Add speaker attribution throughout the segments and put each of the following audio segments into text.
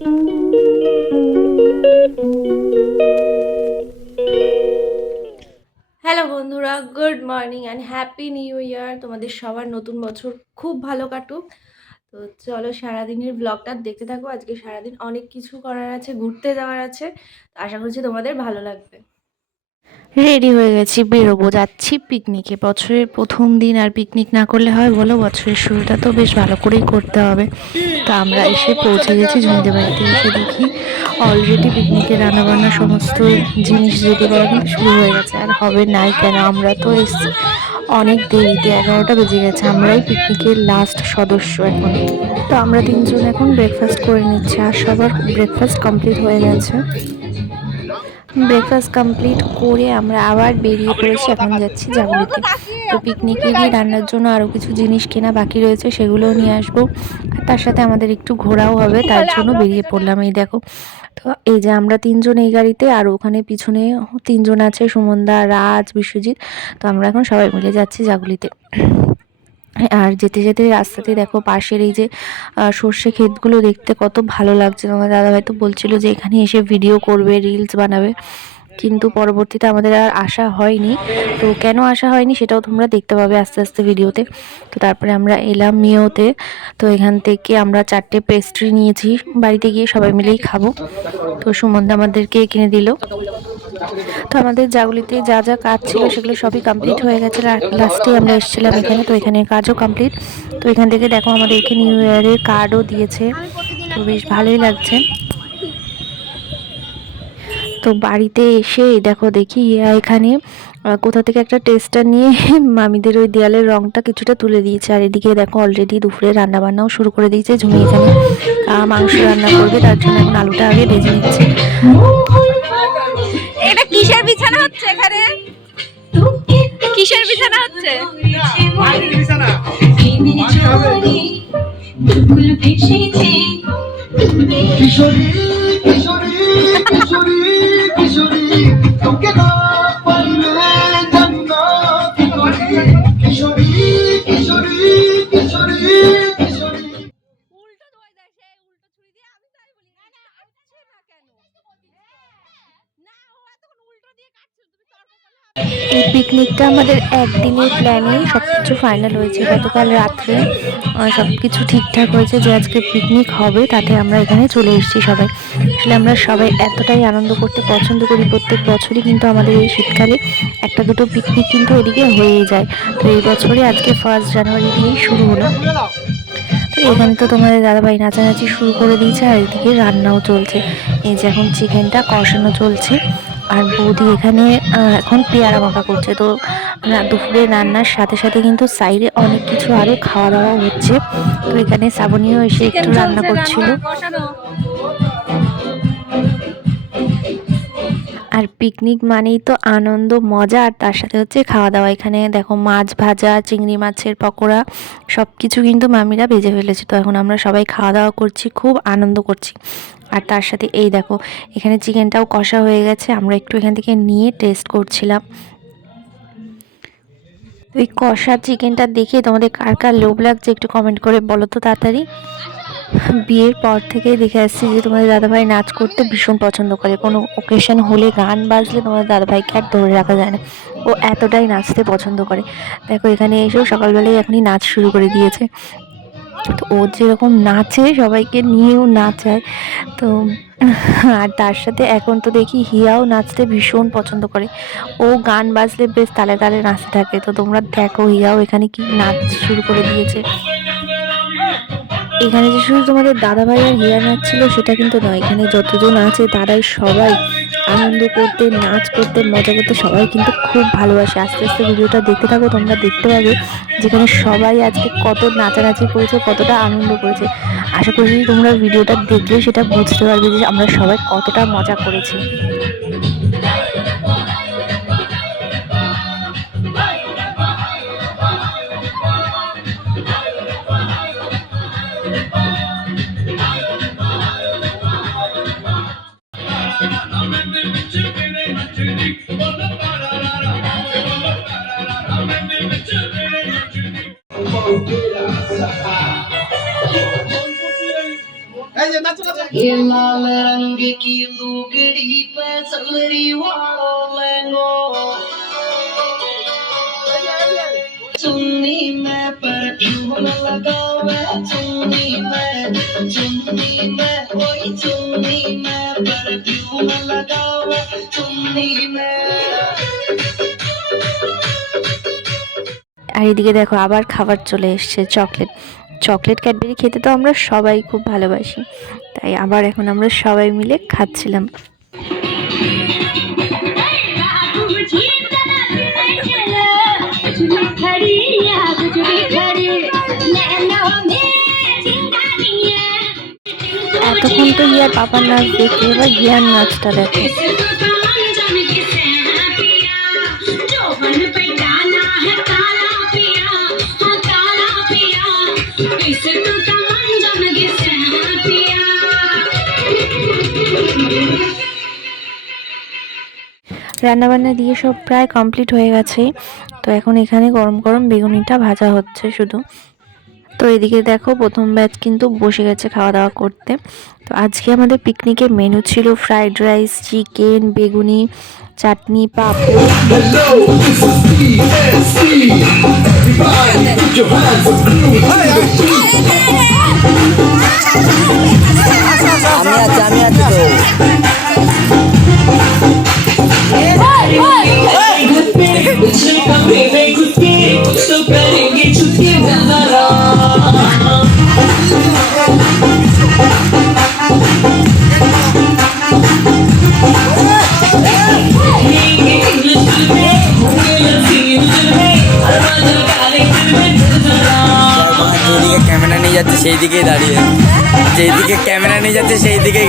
Speaker 1: Hello বন্ধুরা, good morning and happy new year তোমাদের সবার নতুন বছর খুব ভালো কাটুক। তো চলো সারাদিনের ব্লগটা দেখতে থাকো। আজকে সারাদিন অনেক কিছু করার আছে, ঘুরতে যাওয়ার আছে। আশা করছি তোমাদের ভালো লাগবে।
Speaker 2: রেডি হয়ে গেছি, বেরোবো, যাচ্ছি পিকনিকে বছরের প্রথম দিন আর পিকনিক না করলে হয় বলো? বছরের শুরুটা তো বেশ ভালো করেই করতে হবে। তা আমরা এসে পৌঁছে গেছি ঝুঁইদের বাড়িতে এসে দেখি অলরেডি পিকনিকের রান্নাবান্না সমস্ত জিনিস রেডি করা শুরু হয়ে গেছে। আর হবে নাই কেন? আমরা তো এসছি অনেক দেরিতে, এগারোটা বেজে গেছে। আমরাই পিকনিকের লাস্ট সদস্য এখন। তো আমরা তিনজন এখন ব্রেকফাস্ট করে নিচ্ছি। আর সবার ব্রেকফাস্ট কমপ্লিট হয়ে গেছে। ব্রেকফাস্ট কমপ্লিট করে আমরা আবার বেরিয়ে পড়েছি, এখন যাচ্ছি জাগুলিতে তো পিকনিকে গিয়ে রান্নার জন্য আরও কিছু জিনিস কেনা বাকি রয়েছে, সেগুলোও নিয়ে আসব। আর তার সাথে আমাদের একটু ঘোরাও হবে, তার জন্য বেরিয়ে পড়লাম, এই দেখো। তো এই যে আমরা তিনজন এই গাড়িতে, আর ওখানে পিছনে তিনজন আছে সুমনদা, রাজ, বিশ্বজিৎ। তো আমরা এখন সবাই মিলে যাচ্ছি জাগুলিতে আর যেতে যেতে রাস্তাতে দেখো পাশের এই যে সর্ষে ক্ষেতগুলো দেখতে কত ভালো লাগছে। তোমার দাদাভাই তো বলছিল যে এখানে এসে ভিডিও করবে রিলস বানাবে। কিন্তু পরবর্তীতে আমাদের আর আসা হয়নি। তো কেন আসা হয়নি সেটাও তোমরা দেখতে পাবে আস্তে আস্তে ভিডিওতে। তো তারপরে আমরা এলাম মিওতে। তো এখান থেকে আমরা চারটে পেস্ট্রি নিয়েছি। বাড়িতে গিয়ে সবাই মিলেই খাব। তো সুমনদা আমাদেরকে কিনে দিল। তো আমাদের জাগুলিতে যা যা কাজ ছিল সেগুলো সবই কমপ্লিট হয়ে গেছে। লাস্টে আমরা এসেছিলাম এখানে। তো এখানে কাজও কমপ্লিট তো এখান থেকে দেখো আমাদেরকে নিউ ইয়ারের কার্ডও দিয়েছে। তো বেশ ভালোই লাগছে। তো বাড়িতে এসে দেখো দেখি ইয়া এখানে কোথা থেকে একটা টেস্টার নিয়ে মামিদের ওই দেয়ালের রংটা কিছুটা তুলে দিয়েছে। আর এদিকে দেখো অলরেডি দুপুরে রান্না বান্নাও শুরু করে দিয়েছে ঝুমি এখানে। মাংস রান্না করবে তার জন্য এখন আলুটা আগে ভেজে নিচ্ছে।
Speaker 3: এটা কিসের বিছানা হচ্ছে এখানে? কিসের বিছানা হচ্ছে?
Speaker 4: কিশোরী
Speaker 2: এই পিকনিকটা আমাদের একদিনের প্ল্যানে সব কিছু ফাইনাল হয়েছে। গতকাল রাত্রে সব কিছু ঠিকঠাক হয়েছে যে আজকে পিকনিক হবে, তাতে আমরা এখানে চলে এসেছি সবাই। আসলে আমরা সবাই এতটাই আনন্দ করতে পছন্দ করি প্রত্যেক বছরই, কিন্তু আমাদের এই শীতকালে একটা দুটো পিকনিক কিন্তু এদিকে হয়েই যায়। তো এই বছরে আজকে ফার্স্ট জানুয়ারি দিয়েই শুরু হলো। এখানে তো তোমাদের দাদাভাই নাচানাচি শুরু করে দিয়েছে, আর এদিকে রান্নাও চলছে। এই যে এখন চিকেনটা কষানো চলছে। আর বৌদি এখানে এখন পেয়ারা মাখা করছে। তো দুপুরে রান্নার সাথে সাথে কিন্তু সাইডে অনেক কিছু আরও খাওয়া দাওয়া হচ্ছে। তো এখানে শ্রাবণীও এসে একটু রান্না করছিল। আর পিকনিক মানেই তো আনন্দ, মজা, আর তার সাথে হচ্ছে খাওয়া দাওয়া এখানে দেখো মাছ ভাজা, চিংড়ি মাছের পকোড়া সব কিছু কিন্তু মামিরা ভেজে ফেলেছে। তো এখন আমরা সবাই খাওয়া দাওয়া করছি, খুব আনন্দ করছি। আর তার সাথে এই দেখো, এখানে চিকেনটাও কষা হয়ে গেছে। আমরা একটু এখান থেকে নিয়ে টেস্ট করছিলাম। এই কষা চিকেনটা দেখে তোমাদের কার কার লোভ লাগছে একটু কমেন্ট করে বলো তো তাড়াতাড়ি। বিয়ের পর থেকেই দেখে আসছি যে তোমাদের দাদাভাই নাচ করতে ভীষণ পছন্দ করে। কোনো ওকেশন হলে গান বাজলে তোমাদের দাদাভাইকে আর ধরে রাখা যায় না। ও এতটাই নাচতে পছন্দ করে। দেখো, এখানে এসেও সকালবেলায় এখনই নাচ শুরু করে দিয়েছে। তো ও যেরকম নাচে, সবাইকে নিয়েও নাচায়। তো আর তার সাথে এখন তো দেখি হিয়াও নাচতে ভীষণ পছন্দ করে। ও গান বাজলে বেশ তালে তালে নাচতে থাকে। তো তোমরা দেখো হিয়াও এখানে কি নাচ শুরু করে দিয়েছে। এখানে যে শুধু তোমাদের দাদাভাই আর হিয়া নাচ ছিল, সেটা কিন্তু নয়। এখানে যতজন আছে, তারাই সবাই আনন্দ করতে, নাচ করতে, মজা করতে সবাই কিন্তু খুব ভালোবাসে। আস্তে আস্তে ভিডিওটা দেখতে থাকো, তোমরা দেখতে পাবে যেখানে সবাই আজকে কত নাচানাচি করেছে, কতটা আনন্দ করেছে। আশা করি তোমরা ভিডিওটা দেখলে সেটা বুঝতে পারবে যে আমরা সবাই কতটা মজা করেছি।
Speaker 4: लाल रंग की लुगड़ी पे चलरी वालो लेंगो चुन्नी में पर क्यों लगावे चुन्नी में चुन्नी में कोई चुन्नी
Speaker 2: আর এদিকে দেখো আবার খাবার চলে এসছে, চকলেট। চকলেট, ক্যাডবেরি খেতে তো আমরা সবাই খুব ভালোবাসি। তাই আবার এখন আমরা সবাই মিলে খাচ্ছিলাম। এতক্ষণ তো হিয়ার পাপার নাচ দেখে, এবার হিয়ার নাচটা দেখো। রান্নাবান্না দিয়ে সব প্রায় কমপ্লিট হয়ে গেছে। তো এখন এখানে গরম গরম বেগুনিটা ভাজা হচ্ছে শুধু। তো এদিকে দেখো প্রথম ব্যাচ কিন্তু বসে গেছে খাওয়া দাওয়া করতে। তো আজকে আমাদের পিকনিকের মেনু ছিল ফ্রাইড রাইস চিকেন বেগুনি, চাটনি, পাঁপড়।
Speaker 5: যেদিকে ক্যামেরা নিয়ে যাচ্ছে সেই দিকেই দাঁড়িয়ে যেই দিকে ক্যামেরা নিয়ে যাচ্ছে সেই দিকেই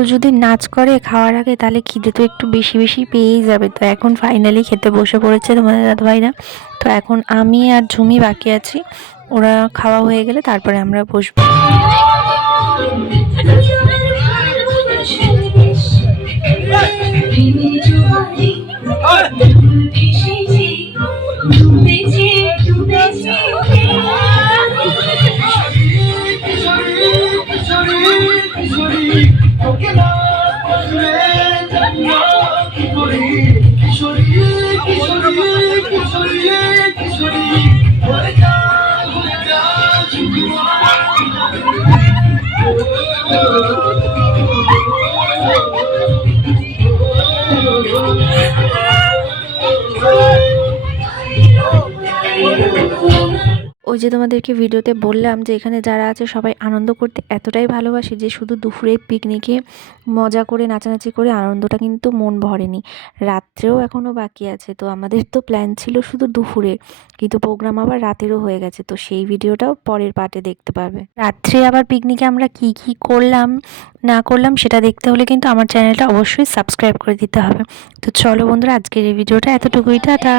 Speaker 2: এত যদি নাচ করে খাওয়ার আগে, তাহলে খিদে তো একটু বেশি বেশি পেয়েই যাবে। তো এখন ফাইনালি খেতে বসে পড়েছে তোমাদের দাদা ভাইরা তো এখন আমি আর ঝুমি বাকি আছি। ওরা খাওয়া হয়ে গেলে তারপরে আমরা বসবো।
Speaker 4: ডুবেছে ডুবেছে Oh,
Speaker 2: ওই যে তোমাদেরকে ভিডিওতে বললাম যে এখানে যারা আছে সবাই আনন্দ করতে এতটাই ভালোবাসে যে শুধু দুপুরে পিকনিকে মজা করে, নাচানাচি করে আনন্দটা কিন্তু মন ভরেনি। রাত্রেও এখনও বাকি আছে, তো আমাদের তো প্ল্যান ছিল শুধু দুপুরে, কিন্তু প্রোগ্রাম আবার রাতেরও হয়ে গেছে, তো সেই ভিডিওটাও পরের পার্টে দেখতে পারবে রাত্রে আবার পিকনিকে আমরা কি কি করলাম, না করলাম সেটা দেখতে হলে কিন্তু আমার চ্যানেলটা অবশ্যই সাবস্ক্রাইব করে দিতে হবে। তো চলো বন্ধুরা, আজকের এই ভিডিওটা এতটুকুই, টাটা।